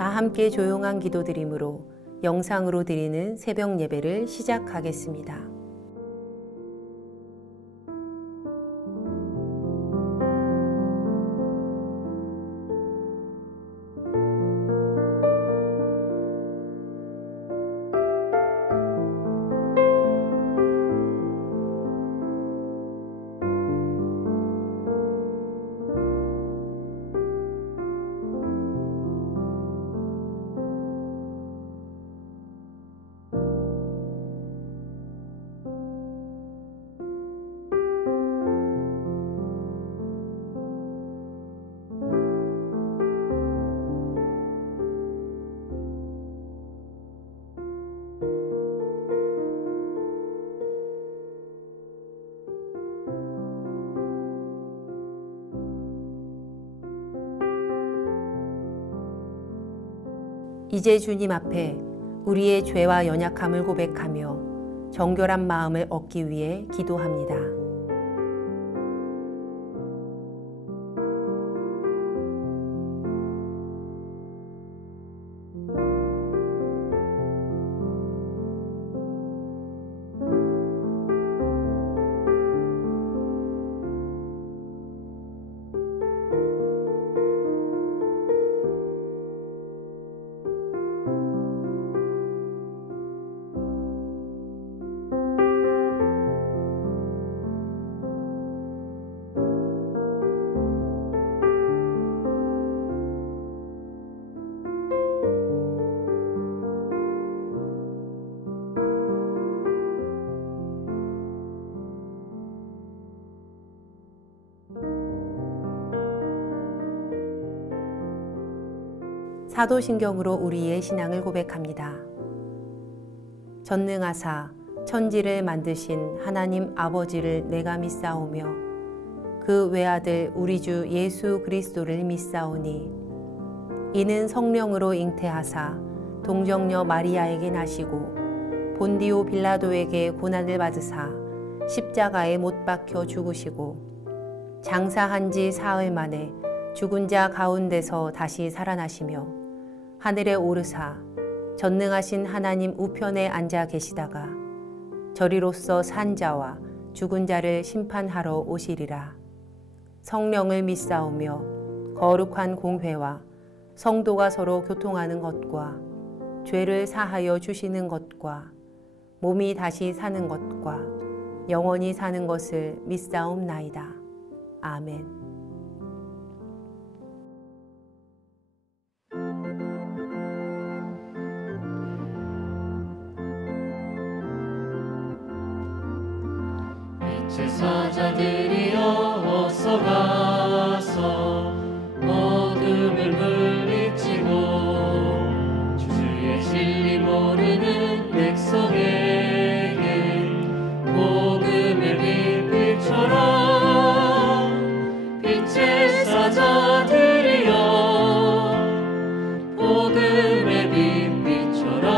다 함께 조용한 기도드림으로 영상으로 드리는 새벽 예배를 시작하겠습니다. 이제 주님 앞에 우리의 죄와 연약함을 고백하며 정결한 마음을 얻기 위해 기도합니다. 사도신경으로 우리의 신앙을 고백합니다. 전능하사 천지를 만드신 하나님 아버지를 내가 믿사오며 그 외아들 우리 주 예수 그리스도를 믿사오니 이는 성령으로 잉태하사 동정녀 마리아에게 나시고 본디오 빌라도에게 고난을 받으사 십자가에 못 박혀 죽으시고 장사한 지 사흘 만에 죽은 자 가운데서 다시 살아나시며 하늘에 오르사 전능하신 하나님 우편에 앉아 계시다가 저리로서 산 자와 죽은 자를 심판하러 오시리라. 성령을 믿사오며 거룩한 공회와 성도가 서로 교통하는 것과 죄를 사하여 주시는 것과 몸이 다시 사는 것과 영원히 사는 것을 믿사옵나이다. 아멘. 제사자들이여 어서 가서 어둠을 물리치고 주의 진리 모르는 백성에게 복음의 빛빛처럼 빛의 사자들이여 복음의 빛빛처럼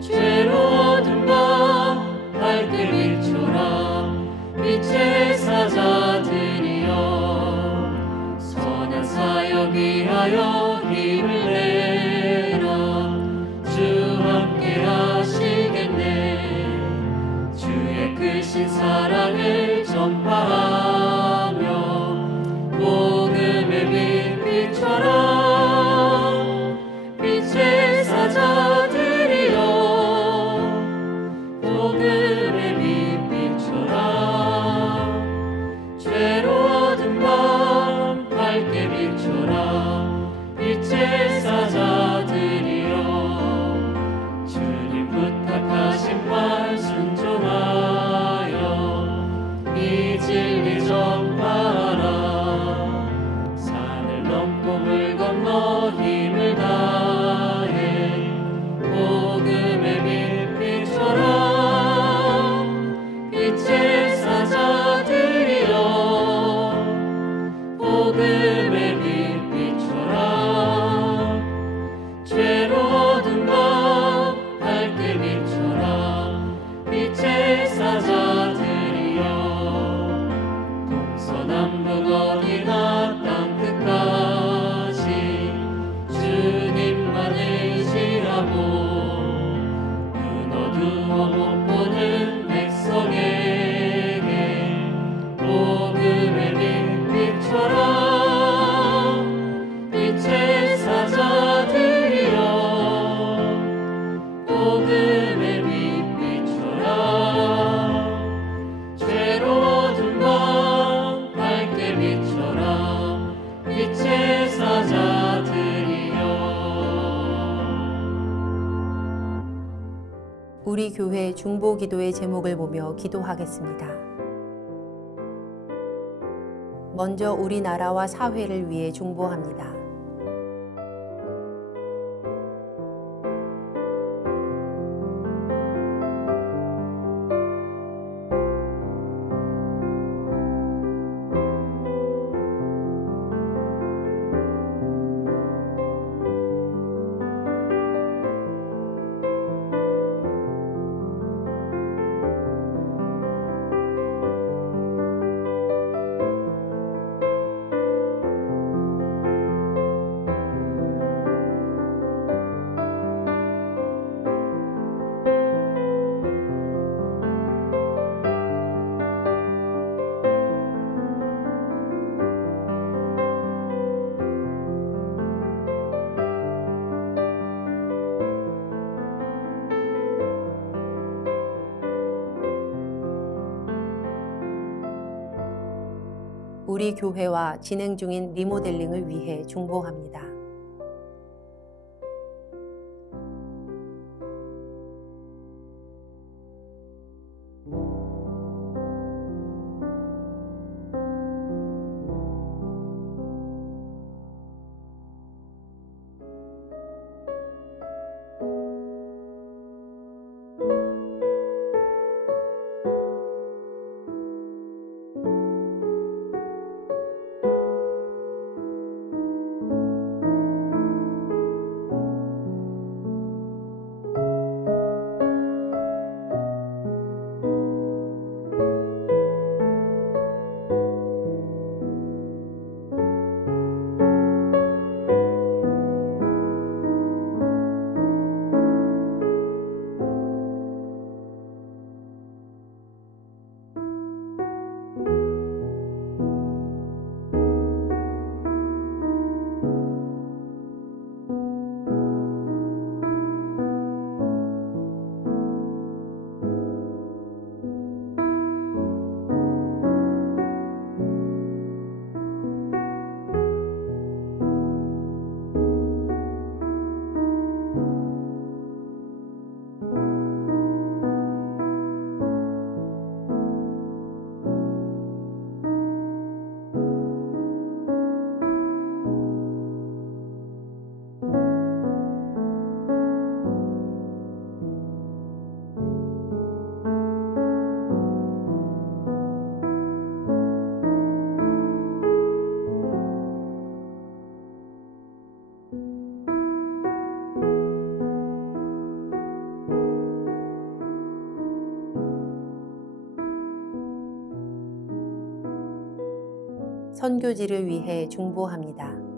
죄로 얻은 바 발길빛처럼 빛의 사자들이여 선한 사역 위하여 힘을 내라. 주 함께 하시겠네. 주의 크신 사랑을 전파하며 복음의 빛빛처럼 빛의 사자들이여 복음의 빛빛처럼 죄로 얻은 밤 밝게 비춰라. 빛의 사자들이여 주님 부탁하신 말 순종하여 이 진리 전파하라. 산을 넘고 물 건너 힘을 다해 복음의 빛빛처럼 빛의 사자들이여 복음의 빛빛처럼 죄로 얻은 것 밝게 비춰라. 빛의 사자들이여 동서남북 어디나 땅끝까지 우리 교회 중보 기도의 제목을 보며 기도하겠습니다. 먼저 우리나라와 사회를 위해 중보합니다. 우리 교회와 진행 중인 리모델링을 위해 중보합니다. 선교지를 위해 중보합니다.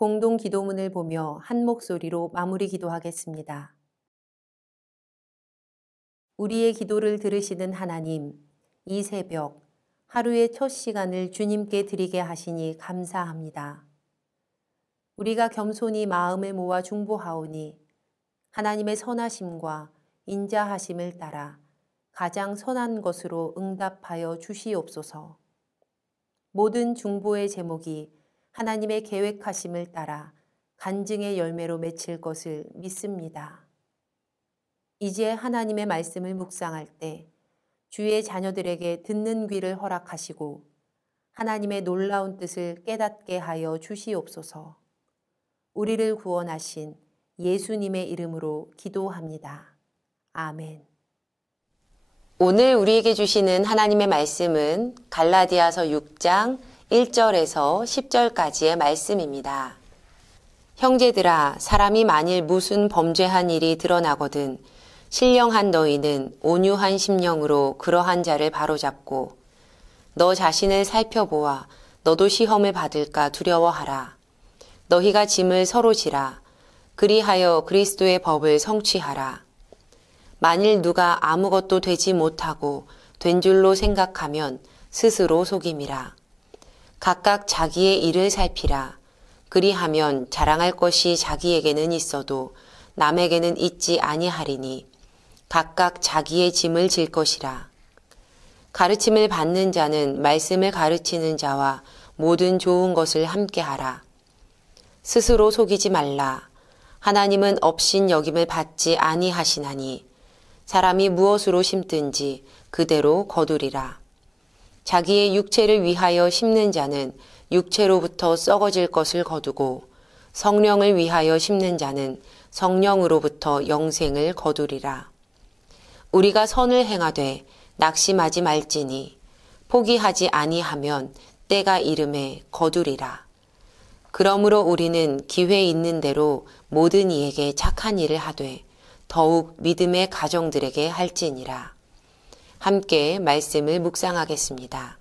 공동 기도문을 보며 한 목소리로 마무리 기도하겠습니다. 우리의 기도를 들으시는 하나님, 이 새벽 하루의 첫 시간을 주님께 드리게 하시니 감사합니다. 우리가 겸손히 마음을 모아 중보하오니 하나님의 선하심과 인자하심을 따라 가장 선한 것으로 응답하여 주시옵소서. 모든 중보의 제목이 하나님의 계획하심을 따라 간증의 열매로 맺힐 것을 믿습니다. 이제 하나님의 말씀을 묵상할 때 주의 자녀들에게 듣는 귀를 허락하시고 하나님의 놀라운 뜻을 깨닫게 하여 주시옵소서. 우리를 구원하신 예수님의 이름으로 기도합니다. 아멘. 오늘 우리에게 주시는 하나님의 말씀은 갈라디아서 6장 1절에서 10절까지의 말씀입니다. 형제들아, 사람이 만일 무슨 범죄한 일이 드러나거든 신령한 너희는 온유한 심령으로 그러한 자를 바로잡고 너 자신을 살펴보아 너도 시험을 받을까 두려워하라. 너희가 짐을 서로 지라. 그리하여 그리스도의 법을 성취하라. 만일 누가 아무것도 되지 못하고 된 줄로 생각하면 스스로 속임이라. 각각 자기의 일을 살피라. 그리하면 자랑할 것이 자기에게는 있어도 남에게는 있지 아니하리니 각각 자기의 짐을 질 것이라. 가르침을 받는 자는 말씀을 가르치는 자와 모든 좋은 것을 함께하라. 스스로 속이지 말라. 하나님은 업신 여김을 받지 아니하시나니 사람이 무엇으로 심든지 그대로 거두리라. 자기의 육체를 위하여 심는 자는 육체로부터 썩어질 것을 거두고 성령을 위하여 심는 자는 성령으로부터 영생을 거두리라. 우리가 선을 행하되 낙심하지 말지니 포기하지 아니하면 때가 이름에 거두리라. 그러므로 우리는 기회 있는 대로 모든 이에게 착한 일을 하되 더욱 믿음의 가정들에게 할지니라. 함께 말씀을 묵상하겠습니다.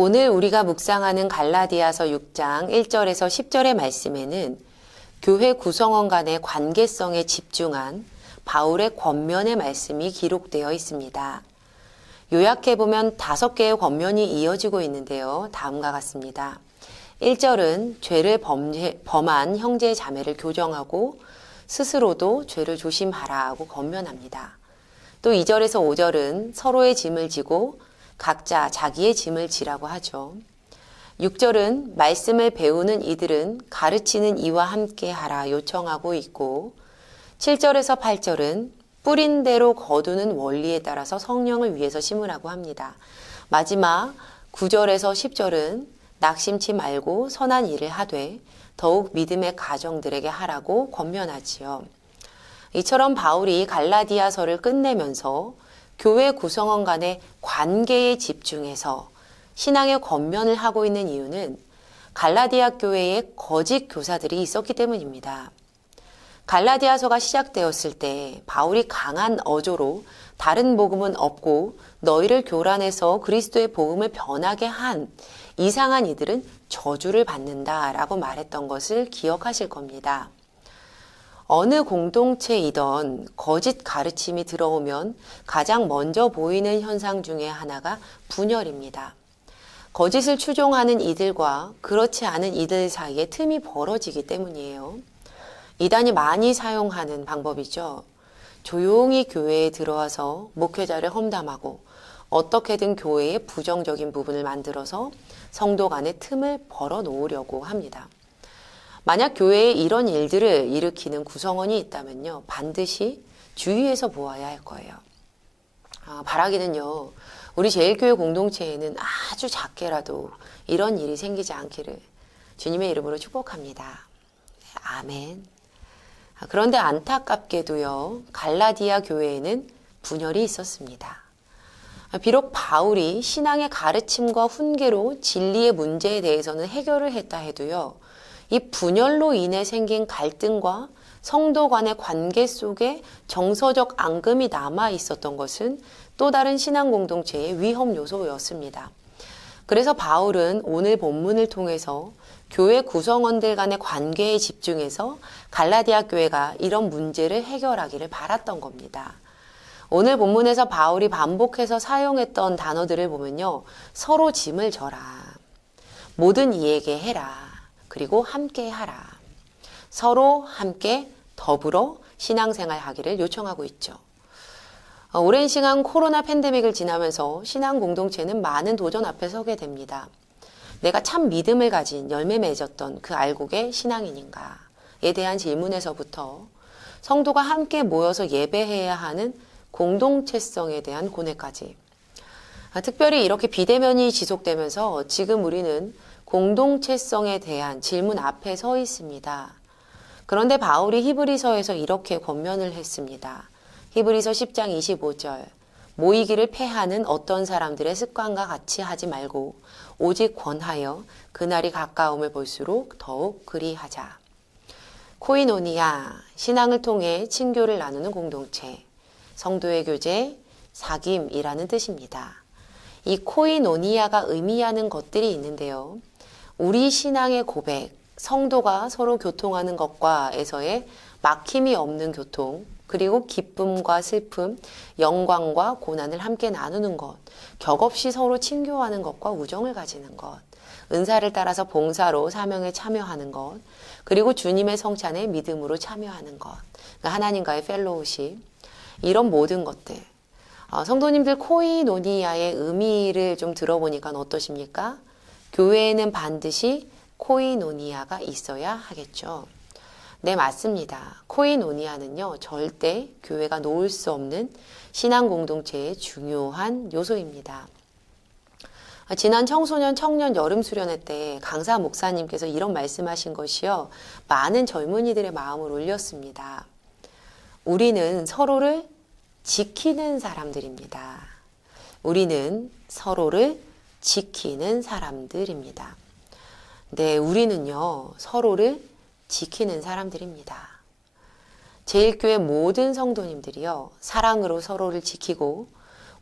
오늘 우리가 묵상하는 갈라디아서 6장 1절에서 10절의 말씀에는 교회 구성원 간의 관계성에 집중한 바울의 권면의 말씀이 기록되어 있습니다. 요약해보면 5개의 권면이 이어지고 있는데요. 다음과 같습니다. 1절은 죄를 범한 형제 자매를 교정하고 스스로도 죄를 조심하라고 권면합니다. 또 2절에서 5절은 서로의 짐을 지고 각자 자기의 짐을 지라고 하죠. 6절은 말씀을 배우는 이들은 가르치는 이와 함께 하라 요청하고 있고 7절에서 8절은 뿌린 대로 거두는 원리에 따라서 성령을 위해서 심으라고 합니다. 마지막 9절에서 10절은 낙심치 말고 선한 일을 하되 더욱 믿음의 가정들에게 하라고 권면하지요. 이처럼 바울이 갈라디아서를 끝내면서 교회 구성원 간의 관계에 집중해서 신앙의 권면을 하고 있는 이유는 갈라디아 교회에 거짓 교사들이 있었기 때문입니다. 갈라디아서가 시작되었을 때 바울이 강한 어조로 다른 복음은 없고 너희를 교란해서 그리스도의 복음을 변하게 한 이상한 이들은 저주를 받는다라고 말했던 것을 기억하실 겁니다. 어느 공동체이던 거짓 가르침이 들어오면 가장 먼저 보이는 현상 중에 하나가 분열입니다. 거짓을 추종하는 이들과 그렇지 않은 이들 사이에 틈이 벌어지기 때문이에요. 이단이 많이 사용하는 방법이죠. 조용히 교회에 들어와서 목회자를 험담하고 어떻게든 교회의 부정적인 부분을 만들어서 성도 간의 틈을 벌어 놓으려고 합니다. 만약 교회에 이런 일들을 일으키는 구성원이 있다면요, 반드시 주의해서 보아야 할 거예요. 바라기는요, 우리 제일교회 공동체에는 아주 작게라도 이런 일이 생기지 않기를 주님의 이름으로 축복합니다. 아멘. 그런데 안타깝게도요, 갈라디아 교회에는 분열이 있었습니다. 비록 바울이 신앙의 가르침과 훈계로 진리의 문제에 대해서는 해결을 했다 해도요, 이 분열로 인해 생긴 갈등과 성도 간의 관계 속에 정서적 앙금이 남아 있었던 것은 또 다른 신앙 공동체의 위험 요소였습니다. 그래서 바울은 오늘 본문을 통해서 교회 구성원들 간의 관계에 집중해서 갈라디아 교회가 이런 문제를 해결하기를 바랐던 겁니다. 오늘 본문에서 바울이 반복해서 사용했던 단어들을 보면요. 서로 짐을 져라. 모든 이에게 해라. 그리고 함께 하라. 서로 함께 더불어 신앙생활 하기를 요청하고 있죠. 오랜 시간 코로나 팬데믹을 지나면서 신앙 공동체는 많은 도전 앞에 서게 됩니다. 내가 참 믿음을 가진 열매 맺었던 그 알곡의 신앙인인가에 대한 질문에서부터 성도가 함께 모여서 예배해야 하는 공동체성에 대한 고뇌까지. 특별히 이렇게 비대면이 지속되면서 지금 우리는 공동체성에 대한 질문 앞에 서 있습니다. 그런데 바울이 히브리서에서 이렇게 권면을 했습니다. 히브리서 10장 25절. 모이기를 패하는 어떤 사람들의 습관과 같이 하지 말고 오직 권하여 그날이 가까움을 볼수록 더욱 그리하자. 코이노니아, 신앙을 통해 친교를 나누는 공동체, 성도의 교제, 사귐이라는 뜻입니다. 이 코이노니아가 의미하는 것들이 있는데요. 우리 신앙의 고백, 성도가 서로 교통하는 것과에서의 막힘이 없는 교통, 그리고 기쁨과 슬픔, 영광과 고난을 함께 나누는 것, 격없이 서로 친교하는 것과 우정을 가지는 것, 은사를 따라서 봉사로 사명에 참여하는 것, 그리고 주님의 성찬에 믿음으로 참여하는 것, 그러니까 하나님과의 펠로우십, 이런 모든 것들. 성도님들 코이노니아의 의미를 좀 들어보니까 어떠십니까? 교회에는 반드시 코이노니아가 있어야 하겠죠. 네, 맞습니다. 코이노니아는요, 절대 교회가 놓을 수 없는 신앙 공동체의 중요한 요소입니다. 지난 청소년 청년 여름 수련회 때 강사 목사님께서 이런 말씀하신 것이요, 많은 젊은이들의 마음을 울렸습니다. 우리는 서로를 지키는 사람들입니다. 우리는 서로를 지키는 사람들입니다. 네, 우리는요, 서로를 지키는 사람들입니다. 제일교회 모든 성도님들이요, 사랑으로 서로를 지키고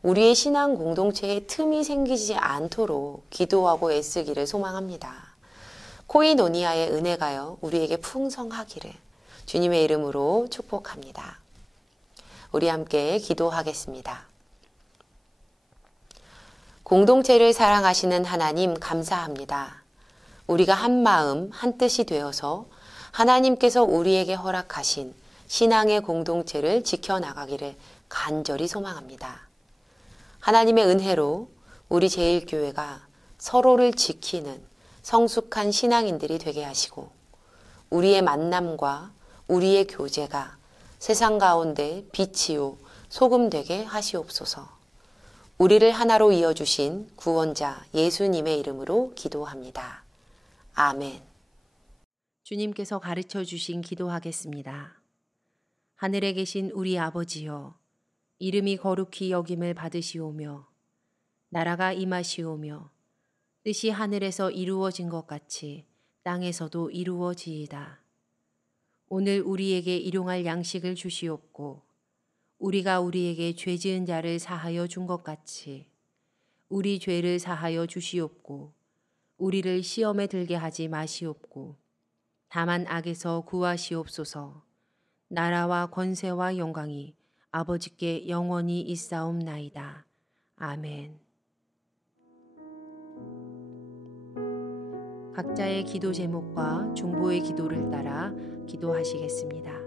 우리의 신앙 공동체에 틈이 생기지 않도록 기도하고 애쓰기를 소망합니다. 코이노니아의 은혜가요, 우리에게 풍성하기를 주님의 이름으로 축복합니다. 우리 함께 기도하겠습니다. 공동체를 사랑하시는 하나님 감사합니다. 우리가 한 마음, 한 뜻이 되어서 하나님께서 우리에게 허락하신 신앙의 공동체를 지켜나가기를 간절히 소망합니다. 하나님의 은혜로 우리 제일교회가 서로를 지키는 성숙한 신앙인들이 되게 하시고 우리의 만남과 우리의 교제가 세상 가운데 빛이요 소금 되게 하시옵소서. 우리를 하나로 이어주신 구원자 예수님의 이름으로 기도합니다. 아멘. 주님께서 가르쳐 주신 기도하겠습니다. 하늘에 계신 우리 아버지여, 이름이 거룩히 여김을 받으시오며 나라가 임하시오며 뜻이 하늘에서 이루어진 것 같이 땅에서도 이루어지이다. 오늘 우리에게 일용할 양식을 주시옵고 우리가 우리에게 죄 지은 자를 사하여 준 것 같이 우리 죄를 사하여 주시옵고 우리를 시험에 들게 하지 마시옵고 다만 악에서 구하시옵소서. 나라와 권세와 영광이 아버지께 영원히 있사옵나이다. 아멘. 각자의 기도 제목과 중보의 기도를 따라 기도하시겠습니다.